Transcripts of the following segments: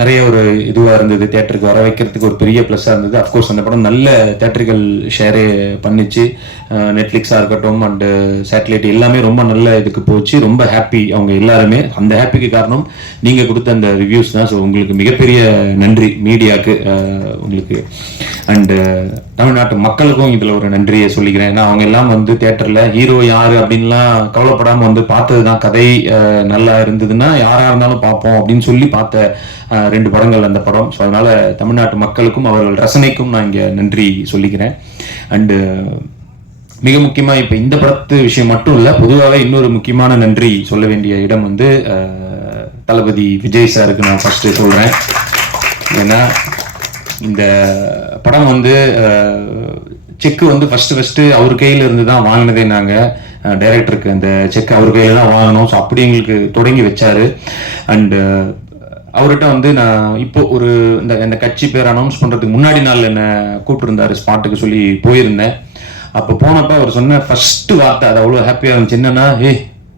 நிறைய ஒரு இதுவாக இருந்தது. தேட்டருக்கு வர வைக்கிறதுக்கு ஒரு பெரிய ப்ளஸ்ஸாக இருந்தது. அஃப்கோர்ஸ் அந்த படம் நல்ல தேட்டர்கள் ஷேரே பண்ணிச்சு. நெட்ஃப்ளிக்ஸாக இருக்கட்டும் அண்டு சேட்டலைட் எல்லாமே ரொம்ப நல்ல இதுக்கு போச்சு. ரொம்ப ஹாப்பி அவங்க எல்லாருமே. அந்த ஹாப்பிக்கு காரணம் நீங்கள் கொடுத்த அந்த ரிவ்யூஸ் தான். ஸோ உங்களுக்கு மிகப்பெரிய நன்றி மீடியாவுக்கு உங்களுக்கு. அண்டு தமிழ்நாட்டு மக்களுக்கும் இதில் ஒரு நன்றியை சொல்லிக்கிறேன். ஏன்னா அவங்க எல்லாம் வந்து தேட்டரில் ஹீரோ யார் அப்படின்லாம் கவலைப்படாமல் வந்து பார்த்தது தான் கதை நல்லா இருந்ததுன்னா யாராக இருந்தாலும் பார்ப்போம் அப்படின்னு சொல்லி பார்த்த ரெண்டு படங்கள் அந்த படம். ஸோ அதனால் தமிழ்நாட்டு மக்களுக்கும் அவர்கள் ரசனைக்கும் நான் இங்கே நன்றி சொல்லிக்கிறேன். அண்டு மிக முக்கியமாக இப்போ இந்த படத்து விஷயம் மட்டும் இல்லை பொதுவாகவே இன்னொரு முக்கியமான நன்றி சொல்ல வேண்டிய இடம் வந்து தளபதி விஜய் சாருக்கு நான் ஃபஸ்ட்டு சொல்கிறேன் ஏன்னா இந்த படம் வந்து செக்கு வந்து ஃபஸ்ட்டு ஃபஸ்ட்டு அவர் கையில இருந்து தான் வாங்கினதே நாங்கள் டைரக்டருக்கு அந்த செக் அவர் கையில் தான் வாங்கினோம். ஸோ அப்படி எங்களுக்கு தொடங்கி வச்சாரு. அண்டு அவர்கிட்ட வந்து நான் இப்போ ஒரு இந்த இந்த கட்சி பேர் அனௌன்ஸ் பண்ணுறதுக்கு முன்னாடி நாள் என்ன கூப்பிட்டுருந்தாரு ஸ்பாட்டுக்கு சொல்லி போயிருந்தேன். அப்போ போனப்போ அவர் சொன்ன ஃபர்ஸ்ட் வார்த்தை அது அவ்வளோ ஹாப்பியாக இருந்துச்சு. என்னன்னா ஏய்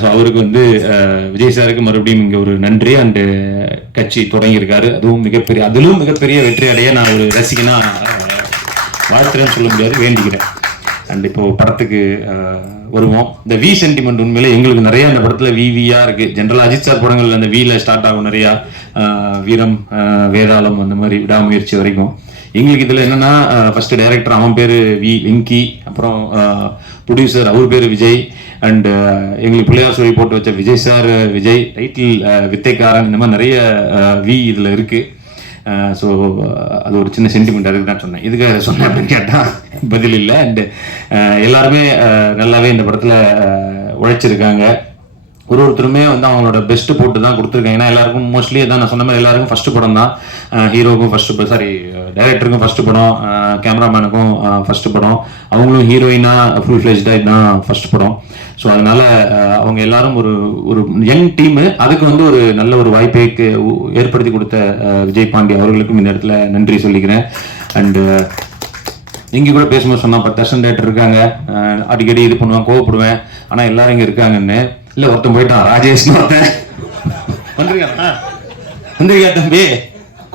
ஸோ அவருக்கு வந்து விஜய் சாருக்கு மறுபடியும் இங்கே ஒரு நன்றி. அண்டு கட்சி தொடங்கியிருக்காரு. அதுவும் மிகப்பெரிய அதிலும் மிகப்பெரிய வெற்றி அடைய நான் ஒரு ரசிகனா வாழ்த்துறேன்னு சொல்ல முடியாது வேண்டிக்கிறேன். அண்ட் இப்போ படத்துக்கு வருவோம். இந்த வி சென்டிமெண்ட் உண்மையில எங்களுக்கு நிறைய அந்த படத்துல வி வியா இருக்கு. ஜென்ரல் அஜித் சார் படங்கள்ல அந்த வில ஸ்டார்ட் ஆகும் நிறையா. வீரம் வேதாளம் அந்த மாதிரி விடாமுயற்சி வரைக்கும். எங்களுக்கு இதில் என்னன்னா ஃபர்ஸ்ட் டைரக்டர் அவன் பேர் வி வெங்கி அப்புறம் ப்ரொடியூசர் அவர் பேர் விஜய் அண்ட் எங்களுக்கு பிள்ளையார் சொல்லி போட்டு வச்ச விஜய் சார் விஜய் டைட்டில் வித்தைக்காரன் இந்த மாதிரி நிறைய வி இதில் இருக்குது ஸோ அது ஒரு சின்ன சென்டிமெண்ட் அதுக்கு தான் சொன்னேன். இதுக்கு சொன்னேன் அப்படின்னு கேட்டால் பதில் இல்லை. அண்டு எல்லாருமே நல்லாவே இந்த படத்தில் உழைச்சிருக்காங்க. ஒரு ஒருத்தருமே வந்து அவங்களோட பெஸ்ட் போட்டு தான் கொடுத்துருக்காங்க. ஏன்னா எல்லாருக்கும் மோஸ்ட்லி தான் நான் சொன்ன மாதிரி எல்லாருக்கும் ஃபர்ஸ்ட் படம் தான். ஹீரோக்கும் ஃபர்ஸ்ட் சாரி டைரக்டருக்கும் ஃபர்ஸ்ட் படம் கேமராமேனுக்கும் ஃபர்ஸ்ட் படம். அவங்களும் ஹீரோயினா ஃபுல் ஃபிளெஜ்டாக இதுதான் ஃபர்ஸ்ட் படம். ஸோ அதனால அவங்க எல்லாரும் ஒரு ஒரு யங் டீமு அதுக்கு வந்து ஒரு நல்ல ஒரு வாய்ப்பை ஏற்படுத்தி கொடுத்த விஜய் பாண்டி அவர்களுக்கும் இந்த இடத்துல நன்றி சொல்லிக்கிறேன். அண்டு இங்கே கூட பேசும்போது சொன்னால் பத்து வருஷம் டேட்டர் இருக்காங்க. அடிக்கடி இது பண்ணுவேன் கோவப்படுவேன். ஆனால் எல்லாரும் இங்கே இருக்காங்கன்னு. இல்ல ஒருத்தன் போயிட்டான். ராஜேஷ் ஒருத்தன். வந்திருக்கானா. வந்திருக்கா தம்பி.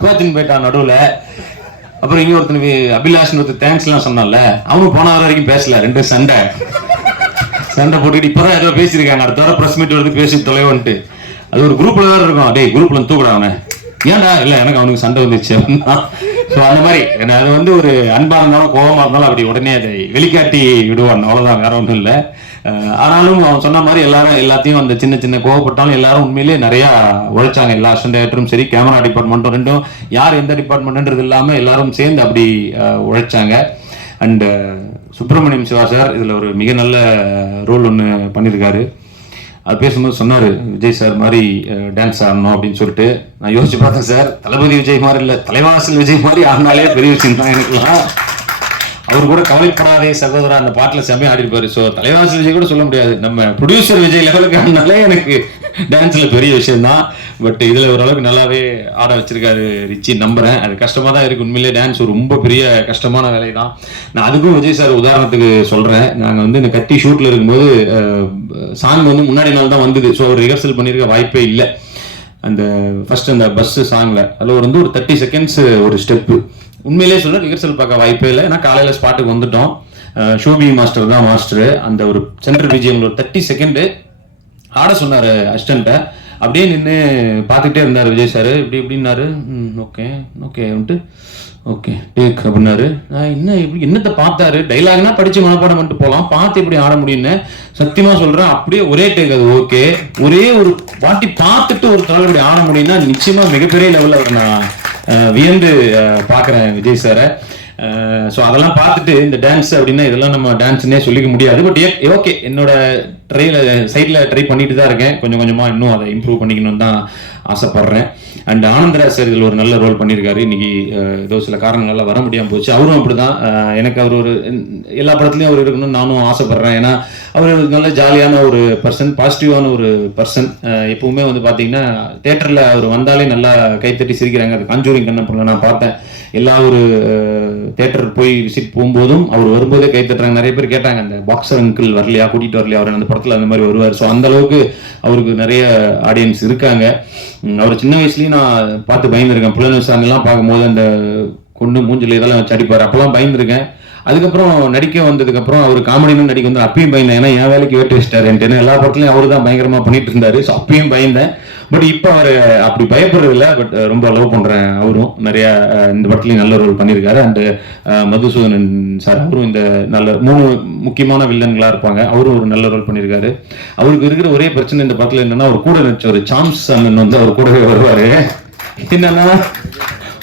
கோச்சின் போயிட்டான் நடுவுல. அப்புறம் இங்க ஒருத்தன் அபிலாஷ்னு ஒருத்தர் தேங்க்ஸ் எல்லாம் சொன்னான்ல. அவனும் போன வாரம் வரைக்கும் பேசல. ரெண்டு சண்டை. சண்டை போட்டுக்கிட்டு இப்பதான் ஏதோ பேசியிருக்காங்க. அடுத்த வாரம் பிரஸ் மீட் வந்து பேசி தொலைவன்ட்டு அது ஒரு குரூப்ல தான் இருக்கும். டேய் குரூப்ல தூக்குடா அவனை. ஏன்டா? இல்ல எனக்கு அவனுக்கு சண்டை வந்துச்சு அப்படின்னா. ஸோ அந்த மாதிரி. அது வந்து ஒரு அன்பா இருந்தாலும் கோபமா இருந்தாலும் அப்படி உடனே அதை வெளிக்காட்டி விடுவான். அவ்வளவுதான். வேற ஒன்றும் இல்லை. ஆனாலும் அவன் சொன்ன மாதிரி எல்லாரும் எல்லாத்தையும் அந்த சின்ன சின்ன கோவப்பட்டாலும் எல்லாரும் உண்மையிலேயே நிறைய உழைச்சாங்க. எல்லா அசிஸ்டன்ட் சரி கேமரா டிபார்ட்மெண்ட்டும் ரெண்டும் யார் எந்த டிபார்ட்மெண்ட்ன்றது இல்லாமல் எல்லாரும் சேர்ந்து அப்படி உழைச்சாங்க. அண்ட் சுப்பிரமணியம் சிவா சார் இதில் ஒரு மிக நல்ல ரோல் ஒன்று பண்ணியிருக்காரு அது பேசும்போது சொன்னார் விஜய் சார் மாதிரி டான்ஸ் ஆடணும் அப்படின்னு சொல்லிட்டு. நான் யோசிச்சு பார்த்தேன் சார் தளபதி விஜய் மாதிரி இல்லை தலைவாசல் விஜய் மாதிரி ஆடினாலே பெரிய விஷயம் தான் எனக்குலாம் அவர் கூட கவலைப்படாதே சகோதரா அந்த பாட்டில் செம்மையா ஆடிருப்பாரு. ஸோ தலைவாசல் விஜய் கூட சொல்ல முடியாது. நம்ம ப்ரொடியூசர் விஜய் லெவலுக்கு ஆடினாலே எனக்கு டான்ஸில் பெரிய விஷயம்தான். பட் இதில் ஓரளவுக்கு நல்லாவே ஆட வச்சிருக்காரு ரிச்சி நம்புறேன். அது கஷ்டமாக தான் இருக்கு. உண்மையிலேயே டான்ஸ் ரொம்ப பெரிய கஷ்டமான வேலை தான் நான் அதுக்கும் விஜய் சார் உதாரணத்துக்கு சொல்கிறேன் நாங்கள் வந்து இந்த கட்டி ஷூட்டில் இருக்கும்போது சாங் வந்து முன்னாடி நாள் தான் வந்தது. ஸோ அவர் ரிஹர்சல் பண்ணியிருக்க வாய்ப்பே இல்லை. அந்த ஃபர்ஸ்ட் அந்த பஸ் சாங்ல அதில் வந்து ஒரு தேர்ட்டி செகண்ட்ஸ் ஒரு ஸ்டெப்பு உண்மையிலேயே சொல்ல ரிஹர்சல் பார்க்க வாய்ப்பே இல்லை. ஏன்னா காலையில் ஸ்பாட்டுக்கு வந்துட்டோம். ஷோபி மாஸ்டர் தான் மாஸ்டர் அந்த ஒரு சென்ட்ரல் பிஜிஎம் ஒரு தேர்ட்டி செகண்டு ஆட சொன்னார் அசிஸ்டண்ட்டை. அப்படியே நின்று பார்த்துக்கிட்டே இருந்தார் விஜய் சார் இப்படி இப்படின்னாரு. ஓகே ஓகே வந்துட்டு ஓகே டேக் அப்படின்னாரு. நான் என்ன இப்படி என்னத்தை பார்த்தாரு? டைலாக்னா படித்து மனப்பாடம் பண்ணிட்டு போகலாம் பார்த்து எப்படி ஆட முடியும்னு சத்தியமாக சொல்கிறேன் அப்படியே ஒரே டேக் அது ஓகே ஒரே ஒரு வாட்டி பார்த்துட்டு ஒரு தடவை இப்படி ஆட முடியும்னா நிச்சயமாக மிகப்பெரிய லெவலில் அவர் நான் வியந்து பார்க்குறேன் பார்க்கறேன் விஜய் சாரை. ஸோ அதெல்லாம் பார்த்துட்டு இந்த டான்ஸ் அப்படின்னா இதெல்லாம் நம்ம டான்ஸ்னே சொல்லிக்க முடியாது. பட் ஓகே என்னோட ட்ரையில் சைடில் ட்ரை பண்ணிட்டு தான் இருக்கேன். கொஞ்சம் கொஞ்சமாக இன்னும் அதை இம்ப்ரூவ் பண்ணிக்கணும்னு தான் ஆசைப்பட்றேன். அண்ட் ஆனந்தராஜ் சார் இதில் ஒரு நல்ல ரோல் பண்ணியிருக்காரு. இன்னைக்கு ஏதோ சில காரணங்களால் வர முடியாமல் போச்சு. அவரும் அப்படி தான் எனக்கு அவர் ஒரு எல்லா படத்துலையும் அவர் இருக்கணும்னு நானும் ஆசைப்பட்றேன். ஏன்னா அவர் நல்ல ஜாலியான ஒரு பர்சன் பாசிட்டிவான ஒரு பர்சன் எப்பவுமே வந்து பார்த்தீங்கன்னா தேட்டரில் அவர் வந்தாலே நல்லா கைத்தட்டி சிரிக்கிறாங்க. அது காஞ்சூரிங் கண்ணப்பனில் நான் பார்த்தேன். எல்லா ஒரு தேட்டர் போய் விசிட் போகும்போதும் அவர் வரும்போதே கைத்தட்டுறாங்க. நிறைய பேர் கேட்டாங்க அந்த பாக்ஸர் அங்கிள் வரலையா? கூட்டிட்டு வரலையா? அவர் அந்த படத்தில் அந்த மாதிரி வருவார். ஸோ அந்த அளவுக்கு அவருக்கு நிறைய ஆடியன்ஸ் இருக்காங்க. அவர் சின்ன வயசுலேயும் நான் பார்த்து பயந்துருக்கேன். புலனு சாங்கெல்லாம் பார்க்கும்போது அந்த கொண்டு மூஞ்சில இதெல்லாம் வச்சு அடிப்பார். அப்போல்லாம் பயந்துருக்கேன். அதுக்கப்புறம் நடிக்க வந்ததுக்கப்புறம் அவர் காமெடியும் நடிக்க வந்து அப்பயும் பயந்தேன். ஏன்னா என் வேலைக்கு வேட்டு வச்சிட்டாரு. எல்லா படத்துலையும் அவர் தான் பயங்கரமாக பண்ணிட்டு இருந்தாரு. ஸோ அப்பயும் பயந்தேன். பட் இப்போ அவர் அப்படி பயப்படுறதில்ல. பட் ரொம்ப லவ் பண்ணுறேன் அவரும் நிறையா இந்த படத்துலையும் நல்ல ரோல் பண்ணியிருக்காரு அண்டு மதுசூதனன் சார் அவரும் இந்த நல்ல மூணு முக்கியமான வில்லன்களா இருப்பாங்க அவரும் ஒரு நல்ல ரோல் பண்ணியிருக்காரு அவருக்கு இருக்கிற ஒரே பிரச்சனை இந்த படத்துல என்னன்னா அவர் கூட நினச்ச ஒரு சாம்ஸ் அண்ணன் வந்து அவர் கூடவே வருவாரு என்னன்னா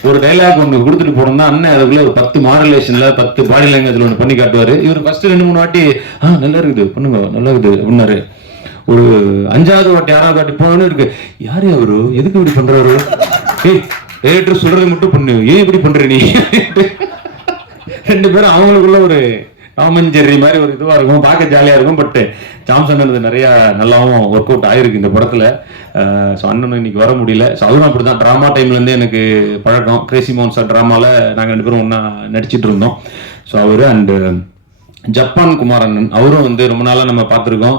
ஒரு டைலாக் ஒன்று கொடுத்துட்டு போனோம்னா அண்ணன் அதுக்குள்ள ஒரு பத்து மாடுலேஷன்ல பத்து பாடி லாங்குவேஜ்ல ஒன்று பண்ணி காட்டுவாரு இவர் ஃபர்ஸ்ட் ரெண்டு மூணு வாட்டி ஆ நல்லா இருக்குது பண்ணுங்க நல்லா இருக்குது அப்படின்னாரு ஒரு அஞ்சாவது வாட்டி ஆறாவது வாட்டி போனோன்னு இருக்கு யாரு அவரு எதுக்கு இப்படி பண்றாரு ஏய் டேரக்டர் சொல்றதை மட்டும் பண்ணு ஏன் இப்படி பண்ற நீ ரெண்டு பேரும் அவங்களுக்குள்ள ஒரு டாமன் ஜெர்ரி மாதிரி ஒரு இதுவாக இருக்கும். பார்க்க ஜாலியாக இருக்கும். பட் ஜாம்சன் அது நிறையா நல்லாவும் ஒர்க் அவுட் ஆயிருக்கு இந்த படத்தில். ஸோ அண்ணனும் இன்னைக்கு வர முடியல. ஸோ அதுவும் அப்படி தான் ட்ராமா டைம்லேருந்து எனக்கு பழக்கம். கிரேசி மோகன் ட்ராமாவில் நாங்கள் ரெண்டு பேரும் ஒன்றா நடிச்சிட்டு இருந்தோம். ஸோ அவர் அண்டு ஜப்பான் குமாரண்ணன். அவரும் வந்து ரொம்ப நாளாக நம்ம பார்த்துருக்கோம்.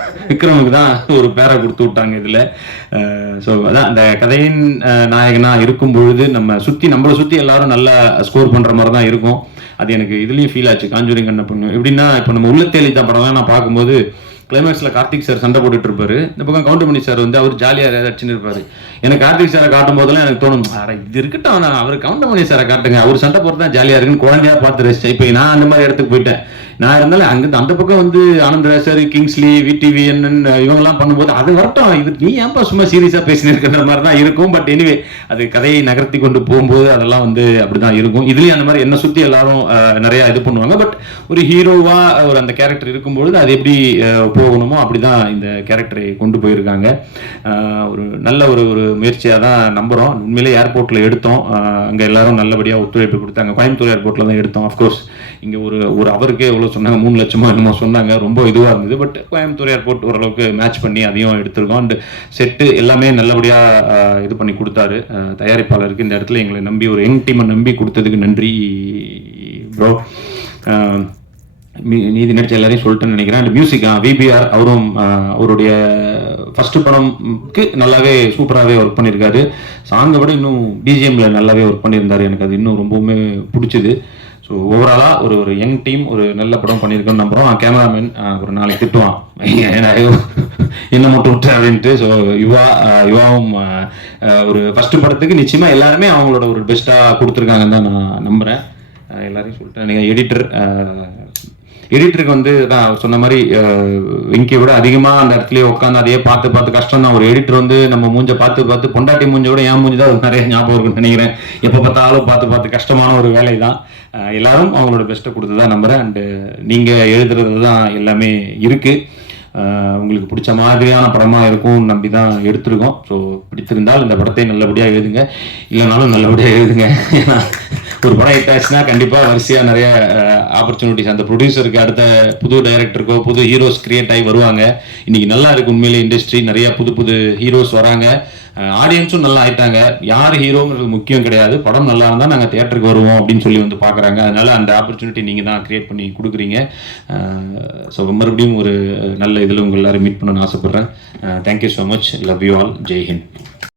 விக்ரமுக்கு தான் ஒரு பேரை கொடுத்து விட்டாங்க இதில். ஸோ அதான் அந்த கதையின் நாயகனாக நாயகனா இருக்கும் பொழுது நம்ம சுற்றி நம்மளை சுற்றி எல்லாரும் நல்லா ஸ்கோர் பண்ணுற மாதிரி தான் இருக்கும். அது எனக்கு இதுலேயும் ஃபீல் ஆச்சு. காஞ்சூரிங் கண்ண பண்ணு. எப்படின்னா இப்போ நம்ம உள்ளத்தேலி தான் படம்லாம் நான் பார்க்கும்போது கிளைமேக்ஸில் கார்த்திக் சார் சண்டை போட்டுட்டு இருப்பாரு. இந்த பக்கம் கவுண்டமணி சார் வந்து அவர் ஜாலியாக ஏதாவது அடிச்சுன்னு இருப்பாரு. எனக்கு கார்த்திக் சாரை காட்டும் போதெல்லாம் எனக்கு தோணும் அரை இது இருக்கட்டும் நான் அவர் கவுண்டமணி சாரை காட்டுங்க. அவர் சண்டை போட்டு தான் ஜாலியாக இருக்குன்னு குழந்தையாக பார்த்து ரசிச்சேன். இப்போ நான் அந்த மாதிரி இடத்துக்கு போயிட்டேன். நான் இருந்தாலும் அங்க அந்த பக்கம் வந்து ஆனந்தராசர் கிங்ஸ்லி விடிவி இவங்கெல்லாம் பண்ணும்போது அது வரட்டும். இது நீ ஏன்பா சும்மா சீரியஸாக பேசினிருக்கிற மாதிரி தான் இருக்கும். பட் எனிவே அது கதையை நகர்த்தி கொண்டு போகும்போது அதெல்லாம் வந்து அப்படிதான் இருக்கும். இதுலேயும் அந்த மாதிரி என்ன சுற்றி எல்லாரும் நிறையா இது பண்ணுவாங்க. பட் ஒரு ஹீரோவாக ஒரு அந்த கேரக்டர் இருக்கும்பொழுது அது எப்படி போகணுமோ அப்படி தான் இந்த கேரக்டரை கொண்டு போயிருக்காங்க. ஒரு நல்ல ஒரு ஒரு முயற்சியாக தான் நம்புகிறோம் உண்மையிலே ஏர்போர்ட்டில் எடுத்தோம். அங்கே எல்லாரும் நல்லபடியாக ஒத்துழைப்பு கொடுத்தாங்க. கோயம்புத்தூர் ஏர்போர்ட்டில் தான் எடுத்தோம் அஃப்கோர்ஸ் இங்கே ஒரு ஒரு அவருக்கே எவ்வளோ சொன்னாங்க? மூணு லட்சமோ என்னமோ சொன்னாங்க. ரொம்ப இதுவாக இருந்தது. பட் கோயம்புத்தூர் ஏர்போர்ட் ஓரளவுக்கு மேட்ச் பண்ணி அதையும் எடுத்திருக்கோம். அண்டு செட்டு எல்லாமே நல்லபடியாக இது பண்ணி கொடுத்தாரு. தயாரிப்பாளருக்கு இந்த இடத்துல எங்களை நம்பி ஒரு யங் டீமை நம்பி கொடுத்ததுக்கு நன்றி ப்ரோ நீதி நடிச்ச எல்லாரையும் சொல்லிட்டேன்னு நினைக்கிறேன். அண்ட் மியூசிக் விபிஆர் அவரும் அவருடைய ஃபர்ஸ்ட் படம்க்கு நல்லாவே சூப்பராகவே ஒர்க் பண்ணியிருக்காரு. சாங்கை விட இன்னும் பிஜிஎம்ல நல்லாவே ஒர்க் பண்ணியிருந்தாரு. எனக்கு அது இன்னும் ரொம்பவுமே பிடிச்சிது. ஸோ ஓவராலாக ஒரு ஒரு யங் டீம் ஒரு நல்ல படம் பண்ணியிருக்கோன்னு நம்புகிறோம் கேமராமேன் ஒரு நாளைக்கு திட்டுவான். ஏன்னா, ஐயோ, என்ன மட்டும் விட்டு? அப்படின்ட்டு. ஸோ யுவா யுவாவும் ஒரு ஃபர்ஸ்ட் படத்துக்கு நிச்சயமாக எல்லாருமே அவங்களோட ஒரு பெஸ்ட்டாக கொடுத்துருக்காங்கன்னு தான் நான் நம்புகிறேன் எல்லாரையும் சொல்லிட்டேன். நீங்கள் எடிட்டர் எடிட்டருக்கு வந்து தான் சொன்ன மாதிரி வெங்கியை விட அதிகமாக அந்த இடத்துலயே உட்காந்து அதையே பார்த்து பார்த்து கஷ்டம் தான் ஒரு எடிட்டர் வந்து நம்ம மூஞ்ச பார்த்து பார்த்து பொண்டாட்டி மூஞ்ச விட ஏன் மூஞ்சி தான் நிறைய ஞாபகம் இருக்குன்னு நினைக்கிறேன். எப்போ பார்த்தாலும் பார்த்து பார்த்து கஷ்டமான ஒரு வேலை தான் எல்லாரும் அவங்களோட பெஸ்ட்டை கொடுத்து தான் நம்புகிறேன் அண்டு நீங்கள் எழுதுறது தான் எல்லாமே இருக்குது உங்களுக்கு பிடிச்ச மாதிரியான படமாக இருக்கும் நம்பி தான் எடுத்திருக்கோம். ஸோ பிடித்திருந்தால் இந்த படத்தை நல்லபடியாக எழுதுங்க. இல்லைனாலும் நல்லபடியாக எழுதுங்க. ஏன்னா ஒரு படம் ஹிட் ஆச்சுன்னா கண்டிப்பாக வரிசையாக நிறைய ஆப்பர்ச்சுனிட்டிஸ் அந்த ப்ரொடியூசருக்கு அடுத்த புது டைரக்டருக்கோ புது ஹீரோஸ் கிரியேட் ஆகி வருவாங்க. இன்னைக்கு நல்லா இருக்கு உண்மையிலே இண்டஸ்ட்ரி நிறைய புது புது ஹீரோஸ் வராங்க. ஆடியன்ஸும் நல்லா ஆயிட்டாங்க. யார் ஹீரோங்கிறது முக்கியம் கிடையாது. படம் நல்லா இருந்தால் நாங்கள் தியேட்டருக்கு வருவோம் அப்படின்னு சொல்லி வந்து பார்க்குறாங்க. அதனால அந்த ஆப்பர்ச்சுனிட்டி நீங்கள் தான் கிரியேட் பண்ணி கொடுக்குறீங்க. ஸோ மறுபடியும் ஒரு நல்ல இதில் உங்கள் எல்லாரும் மீட் பண்ணணும்னு ஆசைப்பட்றேன். Thank you so much love you all Jai Hind